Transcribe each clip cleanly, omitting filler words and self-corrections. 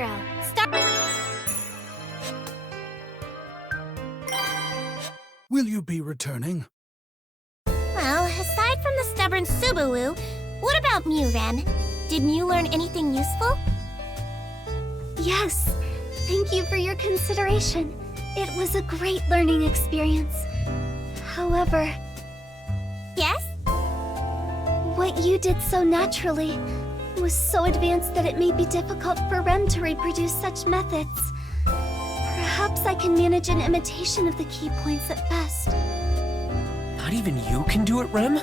0. Start. Will you be returning? Well, aside from the stubborn Subaru, what about Mew, Rem? Did Mew learn anything useful? Yes, thank you for your consideration. It was a great learning experience. However, Yes? what you did so naturally was so advanced that it may be difficult for Rem to reproduce such methods. Perhaps I can manage an imitation of the key points at best. Not even you can do it, Rem?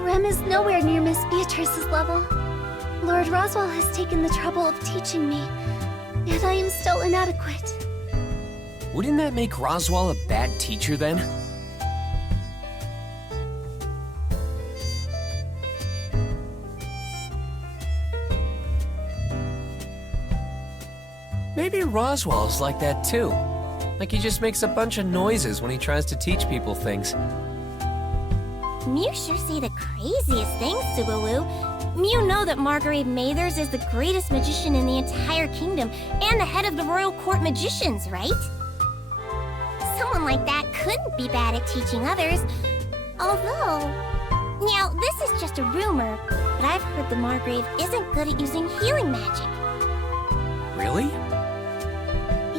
Rem is nowhere near Miss Beatrice's level. Lord Roswell has taken the trouble of teaching me, yet I am still inadequate. Wouldn't that make Roswell a bad teacher then? Maybe Roswell's like that too. Like he just makes a bunch of noises when he tries to teach people things. Mew sure say the craziest things, Subaru. Mew know that Margrave Mathers is the greatest magician in the entire kingdom and the head of the Royal Court Magicians, right? Someone like that couldn't be bad at teaching others. Although... Now, this is just a rumor, but I've heard the Margrave isn't good at using healing magic. Really?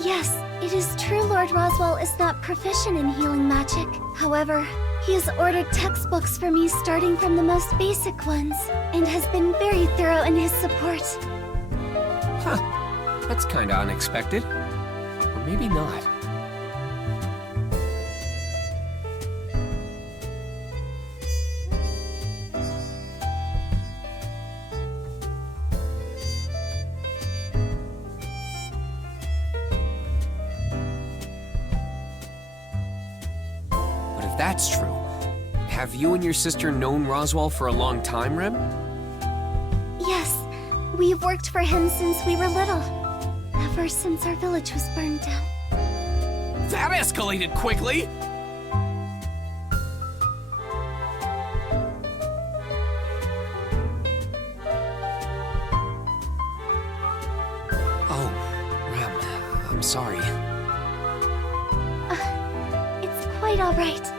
Yes, it is true Lord Roswell is not proficient in healing magic. However, he has ordered textbooks for me starting from the most basic ones, and has been very thorough in his support. Huh. That's kinda unexpected. Or maybe not. But if that's true, have you and your sister known Roswell for a long time, Rem? Yes, we've worked for him since we were little. Ever since our village was burned down. That escalated quickly! Oh, Rem, I'm sorry. It's quite alright.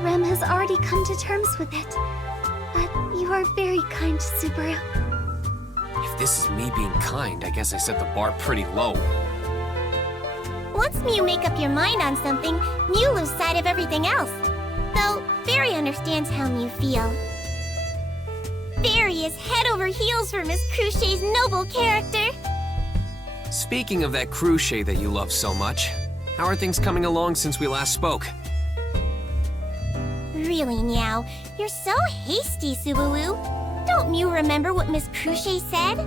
Rem has already come to terms with it. But you are very kind, Subaru. If this is me being kind, I guess I set the bar pretty low. Once Mew make up your mind on something, Mew lose sight of everything else. Though, Fairy understands how Mew feel. Fairy is head over heels for Miss Cruchet's noble character. Speaking of that Cruchet that you love so much, how are things coming along since we last spoke? Really, Meow, you're so hasty, Subaru. Don't Mew remember what Miss Cruchet said?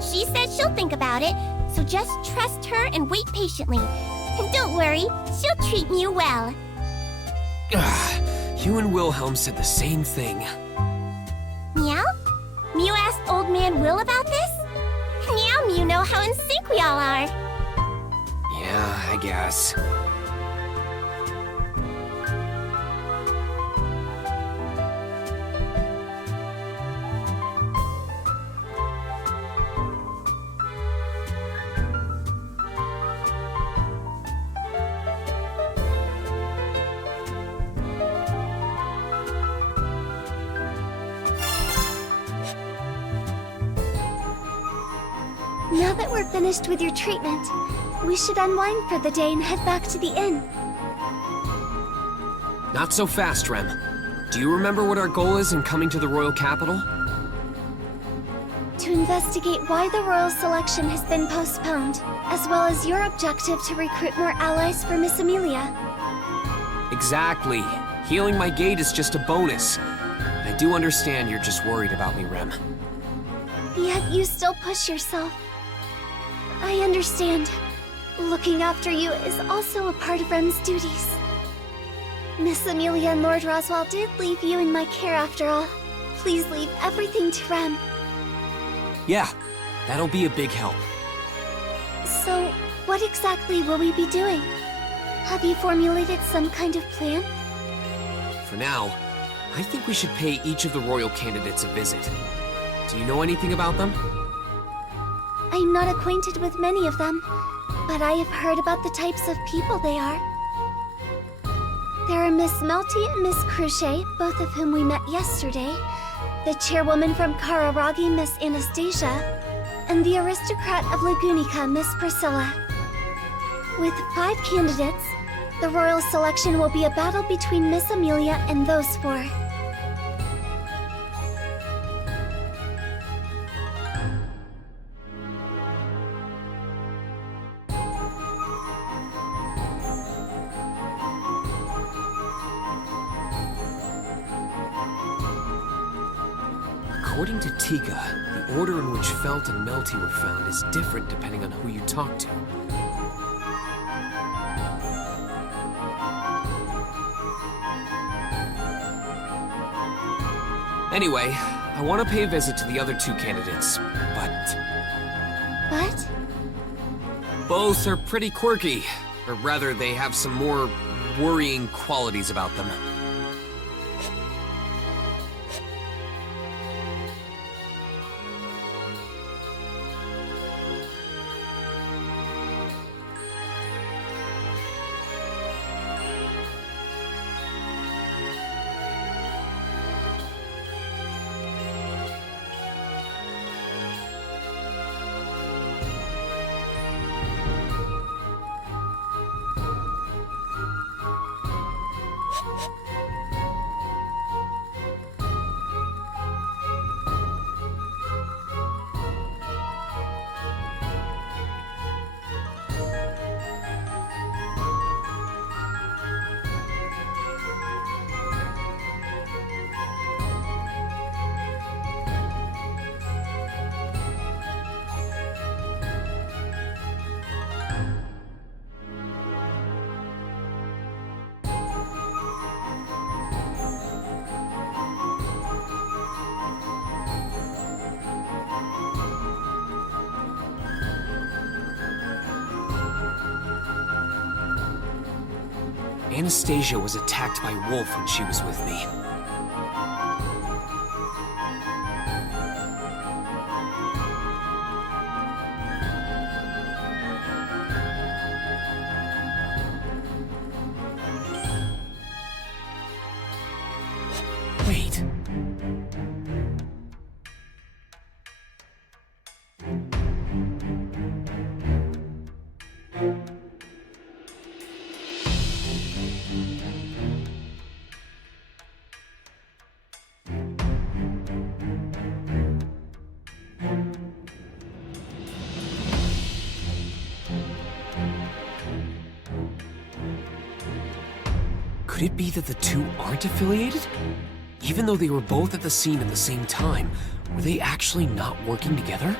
She said she'll think about it, so just trust her and wait patiently. And don't worry, she'll treat Mew well. You and Wilhelm said the same thing. Meow? Mew asked Old Man Will about this? Now Mew know how in sync we all are. Yeah, I guess. Now that we're finished with your treatment, we should unwind for the day and head back to the inn. Not so fast, Rem. Do you remember what our goal is in coming to the royal capital? To investigate why the royal selection has been postponed, as well as your objective to recruit more allies for Miss Amelia. Exactly. Healing my gate is just a bonus. I do understand you're just worried about me, Rem. Yet you still push yourself. I understand. Looking after you is also a part of Rem's duties. Miss Amelia and Lord Roswaal did leave you in my care after all. Please leave everything to Rem. Yeah, that'll be a big help. So, what exactly will we be doing? Have you formulated some kind of plan? For now, I think we should pay each of the royal candidates a visit. Do you know anything about them? I'm not acquainted with many of them, but I have heard about the types of people they are. There are Miss Melty and Miss Cruchet, both of whom we met yesterday, the chairwoman from Kararagi, Miss Anastasia, and the aristocrat of Lagunica, Miss Priscilla. With 5 candidates, the royal selection will be a battle between Miss Amelia and those 4. According to Tiga, the order in which Felt and Melty were found is different depending on who you talk to. Anyway, I want to pay a visit to the other 2 candidates, but What? both are pretty quirky. Or rather, they have some more worrying qualities about them. Anastasia was attacked by Wolf when she was with me. Wait. Could it be that the 2 aren't affiliated? Even though they were both at the scene at the same time, were they actually not working together?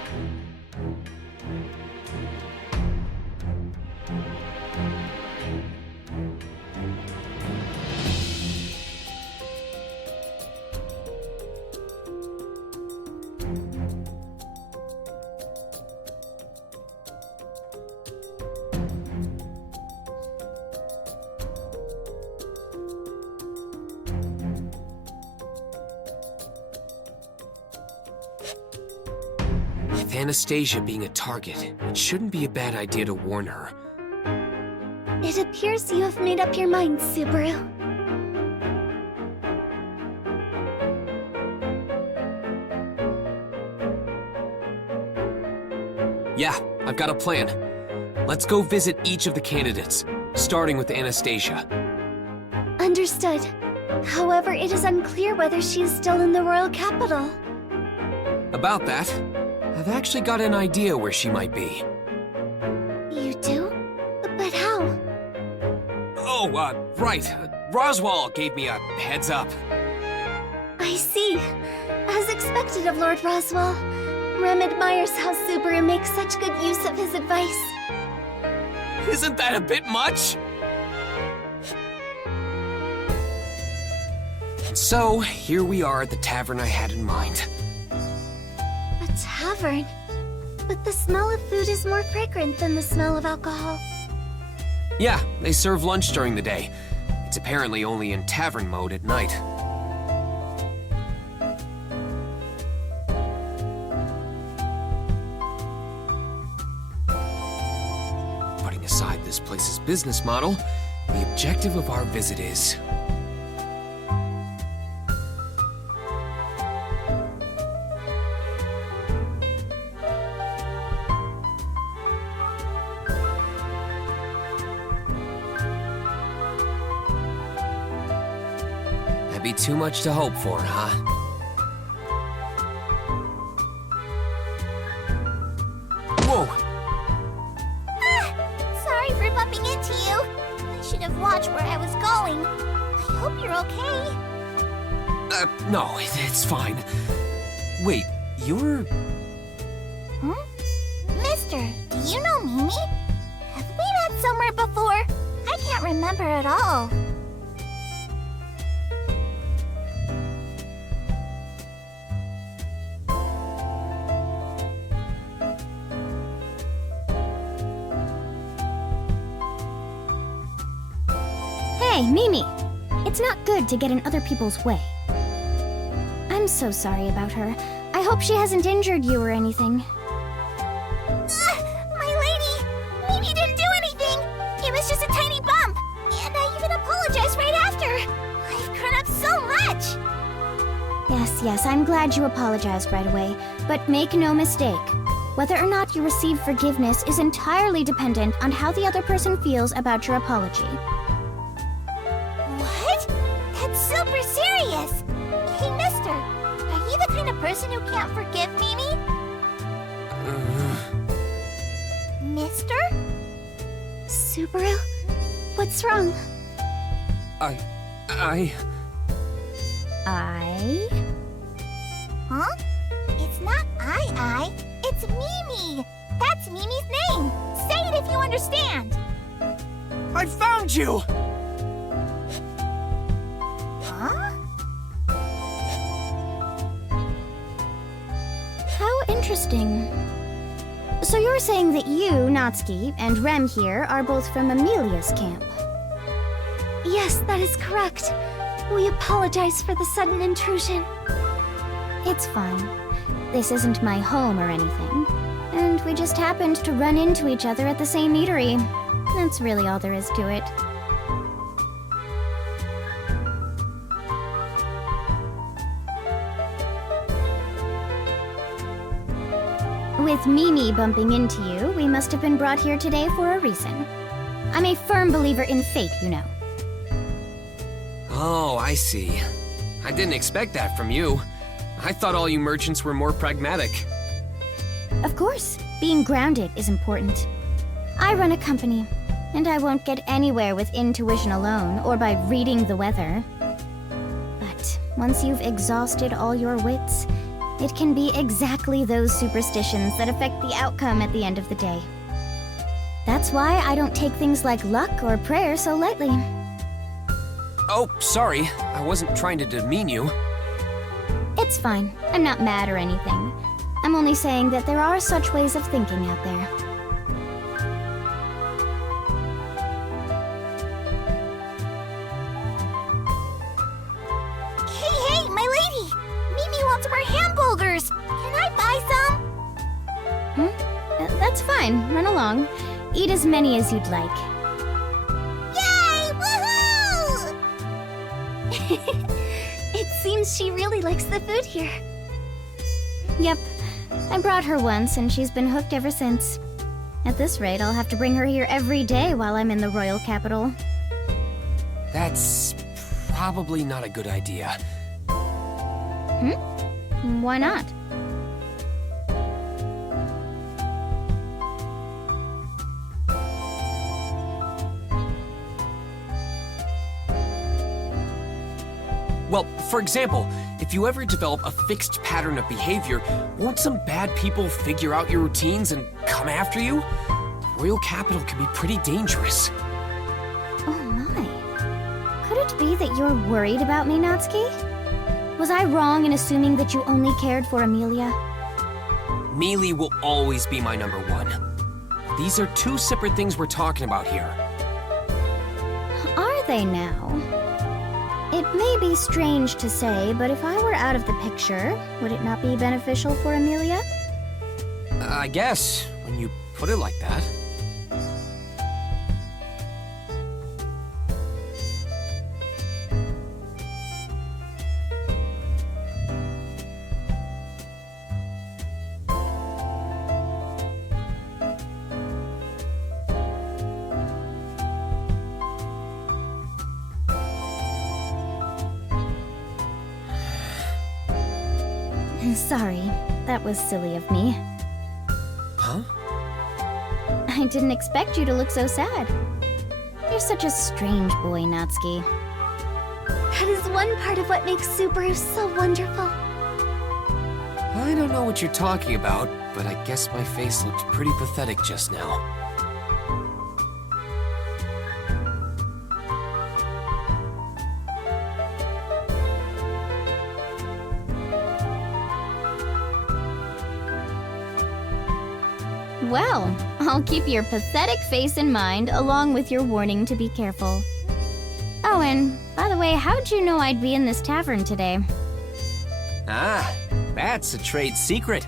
With Anastasia being a target, it shouldn't be a bad idea to warn her. It appears you have made up your mind, Subaru. Yeah, I've got a plan. Let's go visit each of the candidates, starting with Anastasia. Understood. However, it is unclear whether she is still in the royal capital. About that, I've actually got an idea where she might be. You do? But how? Oh, right. Roswaal gave me a heads up. I see. As expected of Lord Roswaal, Rem admires how Subaru makes such good use of his advice. Isn't that a bit much? And so, here we are at the tavern I had in mind. A tavern? But the smell of food is more fragrant than the smell of alcohol. Yeah, they serve lunch during the day. It's apparently only in tavern mode at night. Putting aside this place's business model, the objective of our visit is... That'd be too much to hope for, huh? Whoa! Sorry for bumping into you. I should have watched where I was going. I hope you're okay. No, it's fine. Wait, you're... Mister, do you know Mimi? Have we met somewhere before? I can't remember at all. Hey, Mimi! It's not good to get in other people's way. I'm so sorry about her. I hope she hasn't injured you or anything. My lady! Mimi didn't do anything! It was just a tiny bump! And I even apologized right after! I've grown up so much! Yes, I'm glad you apologized right away. But make no mistake. Whether or not you receive forgiveness is entirely dependent on how the other person feels about your apology. What? That's super serious! Hey, mister, are you the kind of person who can't forgive Mimi? Mister? Subaru? What's wrong? I? Huh? It's not I. It's Mimi! That's Mimi's name! Say it if you understand! I found you! Huh? How interesting. So you're saying that you, Natsuki, and Rem here are both from Amelia's camp? Yes, that is correct. We apologize for the sudden intrusion. It's fine. This isn't my home or anything. And we just happened to run into each other at the same eatery. That's really all there is to it. With Mimi bumping into you, we must have been brought here today for a reason. I'm a firm believer in fate, you know. Oh, I see. I didn't expect that from you. I thought all you merchants were more pragmatic. Of course, being grounded is important. I run a company, and I won't get anywhere with intuition alone or by reading the weather. But once you've exhausted all your wits, it can be exactly those superstitions that affect the outcome at the end of the day. That's why I don't take things like luck or prayer so lightly. Oh, sorry. I wasn't trying to demean you. It's fine. I'm not mad or anything. I'm only saying that there are such ways of thinking out there. Hey, my lady! Mimi wants more hamburgers! Can I buy some? That's fine. Run along. Eat as many as you'd like. Yay! Woohoo! It seems she really likes the food here. Yep. I brought her once, and she's been hooked ever since. At this rate, I'll have to bring her here every day while I'm in the royal capital. That's probably not a good idea. Why not? Well, for example, if you ever develop a fixed pattern of behavior, won't some bad people figure out your routines and come after you? royal capital can be pretty dangerous. Oh my. Could it be that you're worried about me, Natsuki? Was I wrong in assuming that you only cared for Amelia? Mealy will always be my number one. These are two separate things we're talking about here. Are they now? It may be strange to say, but if I were out of the picture, would it not be beneficial for Amelia? I guess, when you put it like that. Sorry, that was silly of me. Huh? I didn't expect you to look so sad. You're such a strange boy, Natsuki. That is one part of what makes Subaru so wonderful. I don't know what you're talking about, but I guess my face looked pretty pathetic just now. Well, I'll keep your pathetic face in mind, along with your warning to be careful. Oh, and by the way, how'd you know I'd be in this tavern today? Ah, that's a trade secret.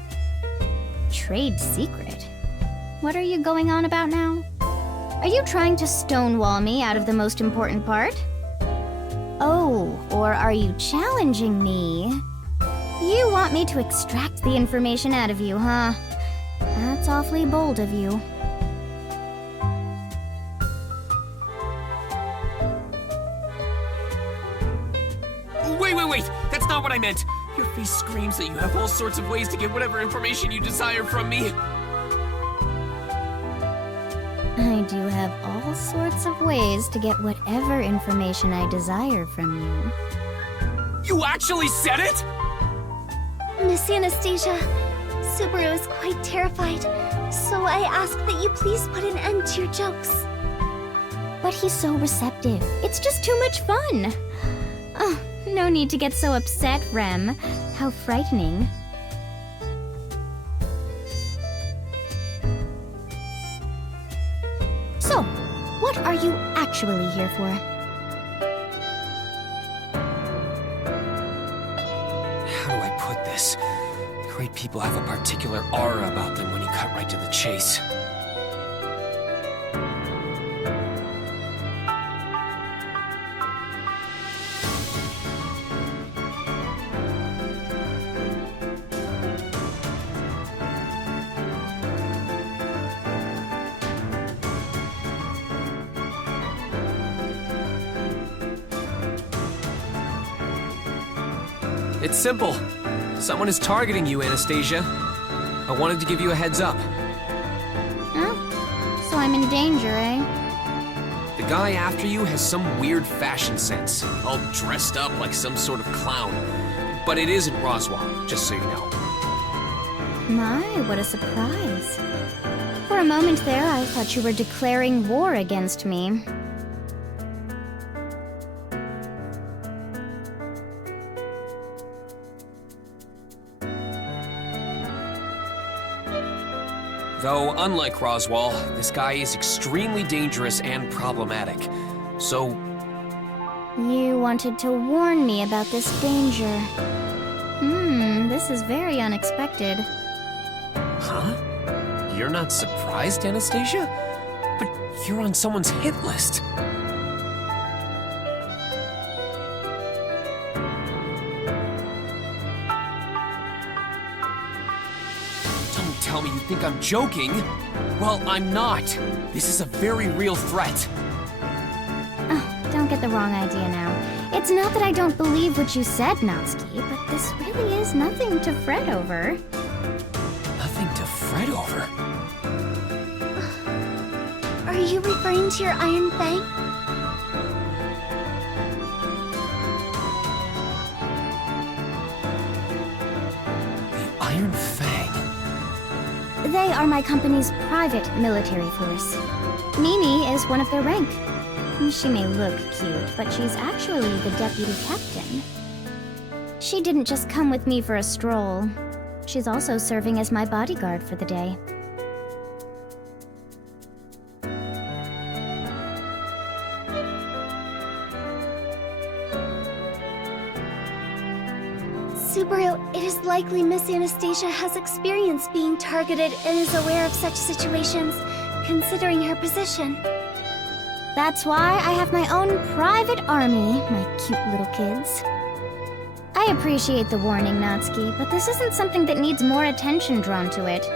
Trade secret? What are you going on about now? Are you trying to stonewall me out of the most important part? Oh, or are you challenging me? You want me to extract the information out of you, huh? That's awfully bold of you. Wait! That's not what I meant! Your face screams that you have all sorts of ways to get whatever information you desire from me. I do have all sorts of ways to get whatever information I desire from you. You actually said it?! Miss Anastasia, Subaru is quite terrified, so I ask that you please put an end to your jokes. But he's so receptive. It's just too much fun. Oh, no need to get so upset, Rem. How frightening. So, what are you actually here for? How do I put this? Great people have a particular aura about them when you cut right to the chase. It's simple. Someone is targeting you, Anastasia. I wanted to give you a heads up. Huh? So I'm in danger, eh? The guy after you has some weird fashion sense, all dressed up like some sort of clown. But it isn't Roswaal, just so you know. My, what a surprise. For a moment there, I thought you were declaring war against me. Though, unlike Roswaal, this guy is extremely dangerous and problematic. So, You wanted to warn me about this danger. This is very unexpected. huh? You're not surprised, Anastasia? But you're on someone's hit list. Don't tell me you think I'm joking. Well, I'm not. This is a very real threat. Oh, don't get the wrong idea now. It's not that I don't believe what you said, Natsuki, but this really is nothing to fret over. Nothing to fret over. Are you referring to your Iron Fang? The Iron Fang. They are my company's private military force. Mimi is one of their rank. She may look cute, but she's actually the deputy captain. She didn't just come with me for a stroll. She's also serving as my bodyguard for the day. Subaru, it is likely Miss Anastasia has experience being targeted and is aware of such situations, considering her position. That's why I have my own private army, my cute little kids. I appreciate the warning, Natsuki, but this isn't something that needs more attention drawn to it.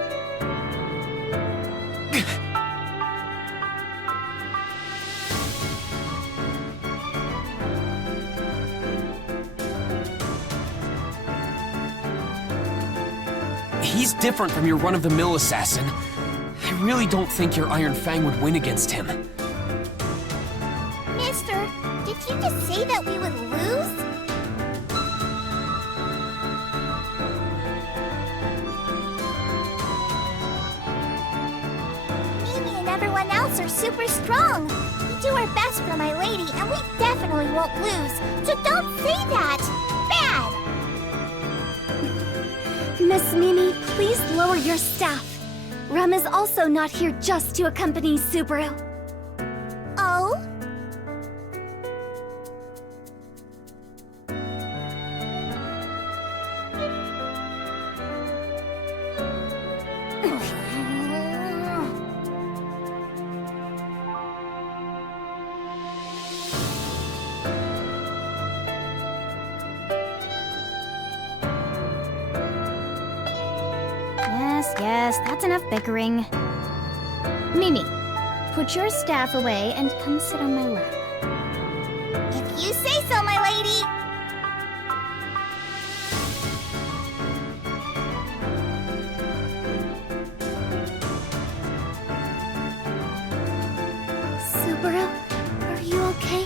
He's different from your run-of-the-mill assassin. I really don't think your Iron Fang would win against him. Mister, did you just say that we would lose? Mimi and everyone else are super strong. We do our best for my lady, and we definitely won't lose. So don't say that! Bad! Miss Mimi, please lower your staff. Rem is also not here just to accompany Subaru. Oh? Yes, that's enough bickering. Mimi, put your staff away and come sit on my lap. If you say so, my lady! Subaru, are you okay?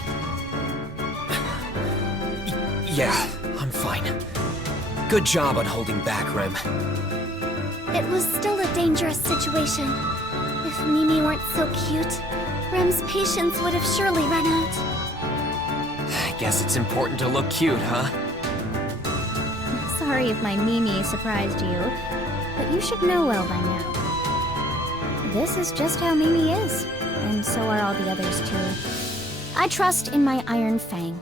Yeah, I'm fine. Good job on holding back, Rem. It was still a dangerous situation. If Mimi weren't so cute, Rem's patience would have surely run out. I guess it's important to look cute, huh? Sorry if my Mimi surprised you, but you should know well by now. This is just how Mimi is, and so are all the others too. I trust in my Iron Fang.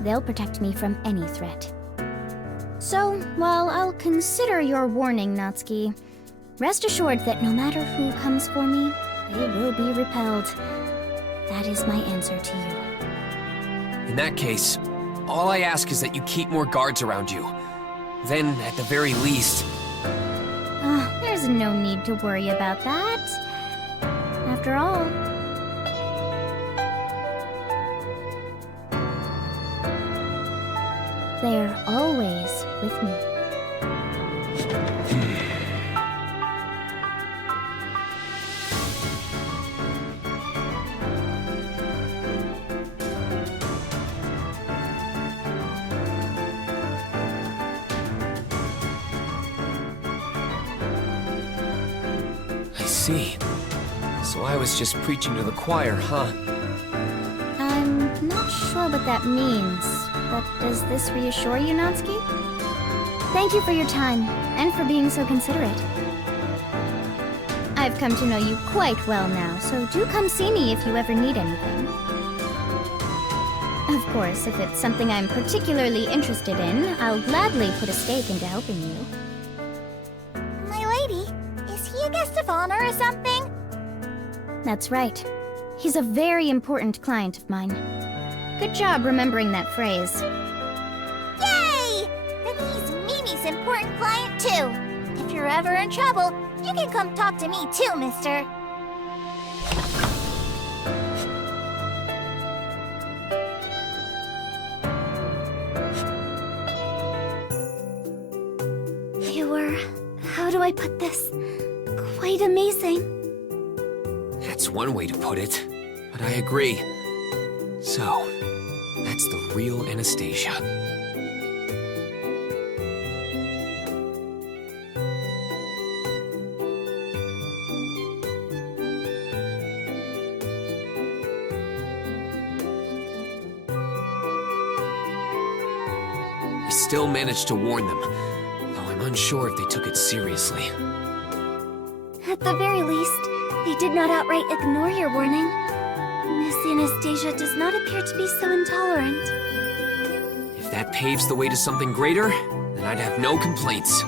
They'll protect me from any threat. So, while I'll consider your warning, Natsuki, rest assured that no matter who comes for me, they will be repelled. That is my answer to you. In that case, all I ask is that you keep more guards around you. Then, at the very least... There's no need to worry about that. After all... they're always with me. I see. So I was just preaching to the choir, huh? I'm not sure what that means, but does this reassure you, Natsuki? Thank you for your time, and for being so considerate. I've come to know you quite well now, so do come see me if you ever need anything. Of course, if it's something I'm particularly interested in, I'll gladly put a stake into helping you. My lady, is he a guest of honor or something? That's right. He's a very important client of mine. Good job remembering that phrase. Yay! Then he's Mimi's important client too. If you're ever in trouble, you can come talk to me too, mister. You were, how do I put this? Quite amazing. That's one way to put it, but I agree. So, that's the real Anastasia. still managed to warn them, though I'm unsure if they took it seriously. At the very least, they did not outright ignore your warning. Miss Anastasia does not appear to be so intolerant. If that paves the way to something greater, then I'd have no complaints.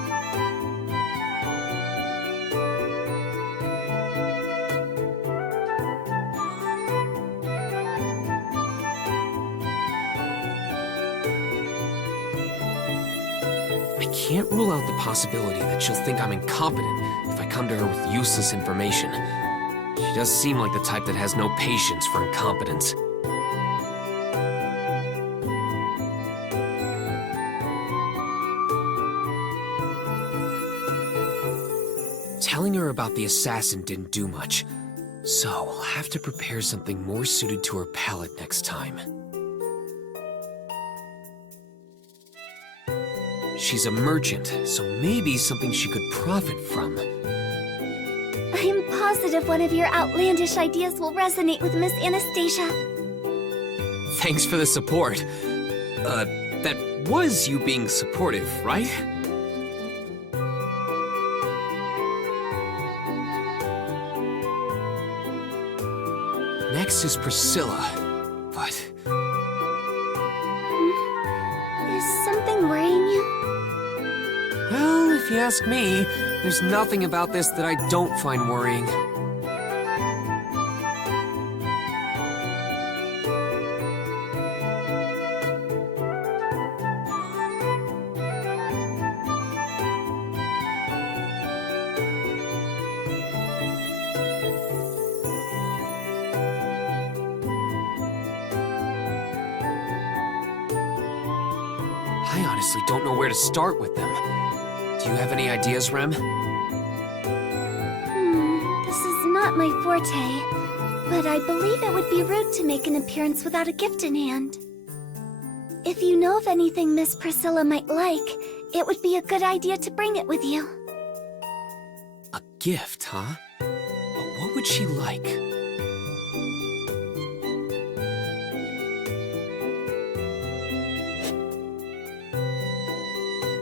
I can't rule out the possibility that she'll think I'm incompetent if I come to her with useless information. She does seem like the type that has no patience for incompetence. Telling her about the assassin didn't do much, so I'll have to prepare something more suited to her palate next time. She's a merchant, so maybe something she could profit from. I am positive one of your outlandish ideas will resonate with Miss Anastasia. Thanks for the support. That was you being supportive, right? Next is Priscilla, but... Is something worrying you? Well, if you ask me, there's nothing about this that I don't find worrying. I honestly don't know where to start with them. Do you have any ideas, Rem? This is not my forte, but I believe it would be rude to make an appearance without a gift in hand. If you know of anything Miss Priscilla might like, it would be a good idea to bring it with you. A gift, huh? But what would she like?